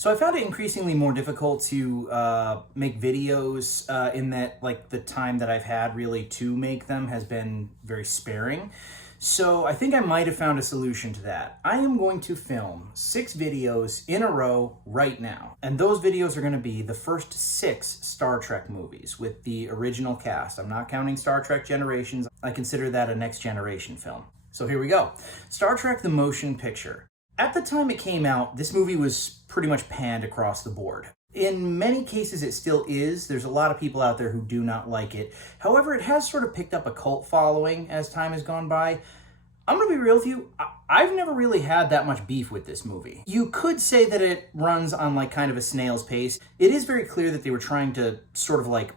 So I found it increasingly more difficult to make videos in that, like, the time that I've had really to make them has been very sparing. So I think I might have found a solution to that. I am going to film 6 videos in a row right now. And those videos are going to be the first 6 Star Trek movies with the original cast. I'm not counting Star Trek Generations. I consider that a next generation film. So here we go. Star Trek: The Motion Picture. At the time it came out, this movie was pretty much panned across the board. In many cases it still is. There's a lot of people out there who do not like it. However, it has sort of picked up a cult following as time has gone by. I'm gonna be real with you, I've never really had that much beef with this movie. You could say that it runs on like kind of a snail's pace. It is very clear that they were trying to sort of like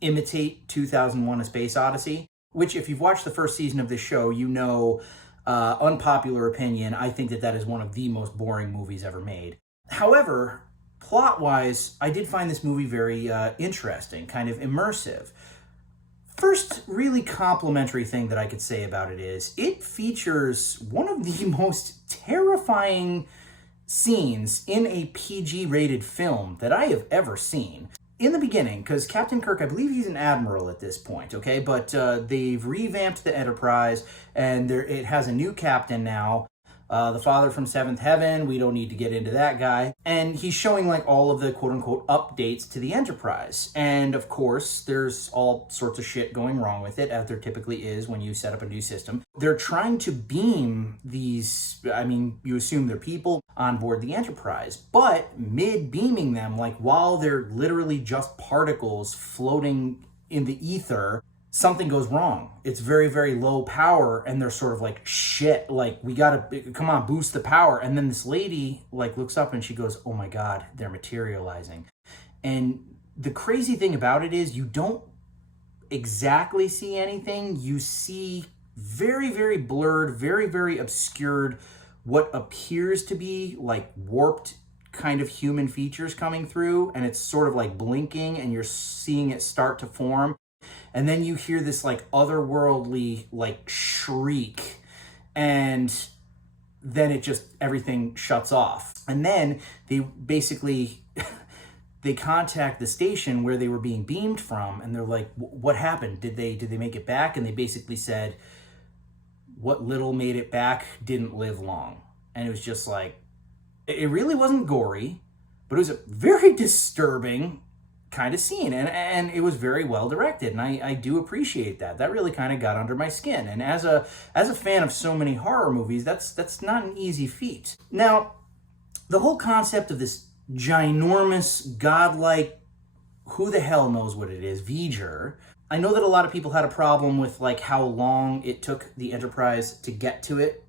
imitate 2001: A Space Odyssey, which if you've watched the first season of this show, you know, unpopular opinion, I think that that is one of the most boring movies ever made. However, plot-wise, I did find this movie very interesting, kind of immersive. First really complimentary thing that I could say about it is it features one of the most terrifying scenes in a PG-rated film that I have ever seen. In the beginning, because Captain Kirk, I believe he's an admiral at this point, okay? But they've revamped the Enterprise, and it has a new captain now. The father from Seventh Heaven, we don't need to get into that guy. And he's showing like all of the quote-unquote updates to the Enterprise. And of course, there's all sorts of shit going wrong with it, as there typically is when you set up a new system. They're trying to beam these, I mean, you assume they're people on board the Enterprise, but mid-beaming them, like while they're literally just particles floating in the ether, something goes wrong. It's very, very low power, and they're sort of like, shit, like, we gotta, come on, boost the power. And then this lady, like, looks up and she goes, oh my God, they're materializing. And the crazy thing about it is you don't exactly see anything. You see very, very blurred, very, very obscured, what appears to be like warped kind of human features coming through, and it's sort of like blinking, and you're seeing it start to form. And then you hear this like otherworldly like shriek, and then it just, everything shuts off. And then they basically they contact the station where they were being beamed from, and they're like, what happened? Did they make it back? And they basically said, what little made it back didn't live long. And it was just like, it really wasn't gory, but it was a very disturbing kind of scene, and it was very well directed, and I do appreciate that. That really kind of got under my skin. And as a fan of so many horror movies, that's not an easy feat. Now, the whole concept of this ginormous, godlike, who the hell knows what it is, V'ger. I know that a lot of people had a problem with like how long it took the Enterprise to get to it,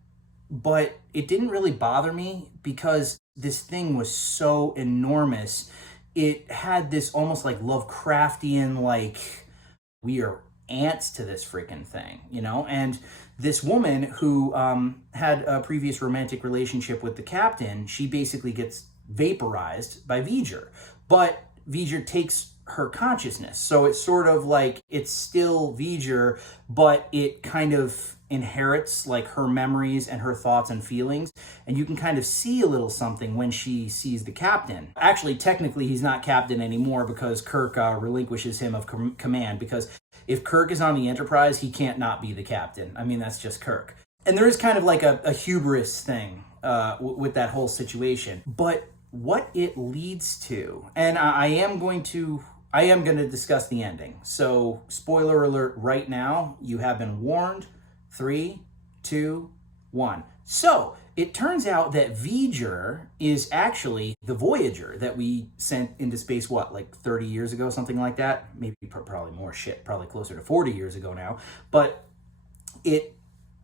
but it didn't really bother me because this thing was so enormous. It had this almost like Lovecraftian, like, we are ants to this freaking thing, you know? And this woman who had a previous romantic relationship with the captain, she basically gets vaporized by V'ger. But V'ger takes her consciousness. So it's sort of like, it's still V'ger, but it kind of inherits like her memories and her thoughts and feelings. And you can kind of see a little something when she sees the captain. Actually, technically, he's not captain anymore because Kirk relinquishes him of command, because if Kirk is on the Enterprise, he can't not be the captain. I mean, that's just Kirk. And there is kind of like a hubris thing with that whole situation. But what it leads to, and I am going to discuss the ending. So, spoiler alert right now, you have been warned. 3, 2, 1. So, it turns out that V'ger is actually the Voyager that we sent into space, what, like 30 years ago, something like that? Maybe probably more shit, probably closer to 40 years ago now. But it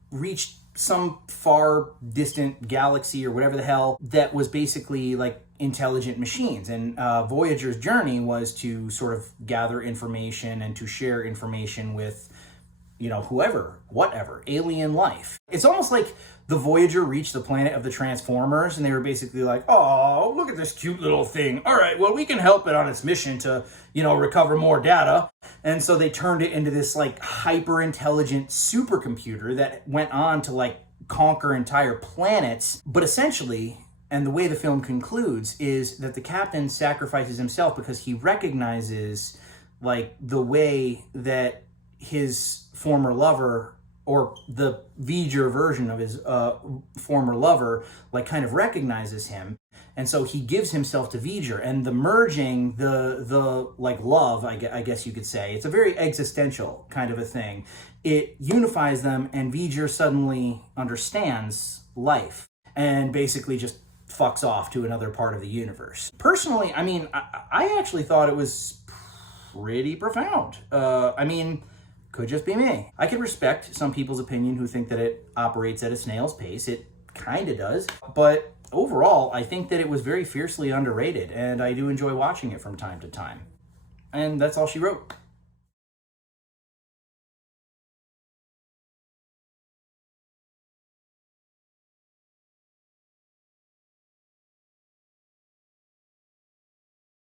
reached some far distant galaxy or whatever the hell that was basically like intelligent machines. And Voyager's journey was to sort of gather information and to share information with, you know, whoever, whatever, alien life. It's almost like the Voyager reached the planet of the Transformers, and they were basically like, oh, look at this cute little thing. All right, well, we can help it on its mission to, you know, recover more data. And so they turned it into this like hyper-intelligent supercomputer that went on to like conquer entire planets. But essentially, And the way the film concludes is that the captain sacrifices himself because he recognizes like the way that his former lover, or the V'ger version of his former lover, like kind of recognizes him. And so he gives himself to V'ger, and the merging, the like love, I guess you could say, it's a very existential kind of a thing. It unifies them, and V'ger suddenly understands life and basically just fucks off to another part of the universe. Personally, I mean, I actually thought it was pretty profound. I mean, could just be me. I can respect some people's opinion who think that it operates at a snail's pace. It kind of does. But overall, I think that it was very fiercely underrated, and I do enjoy watching it from time to time. And that's all she wrote.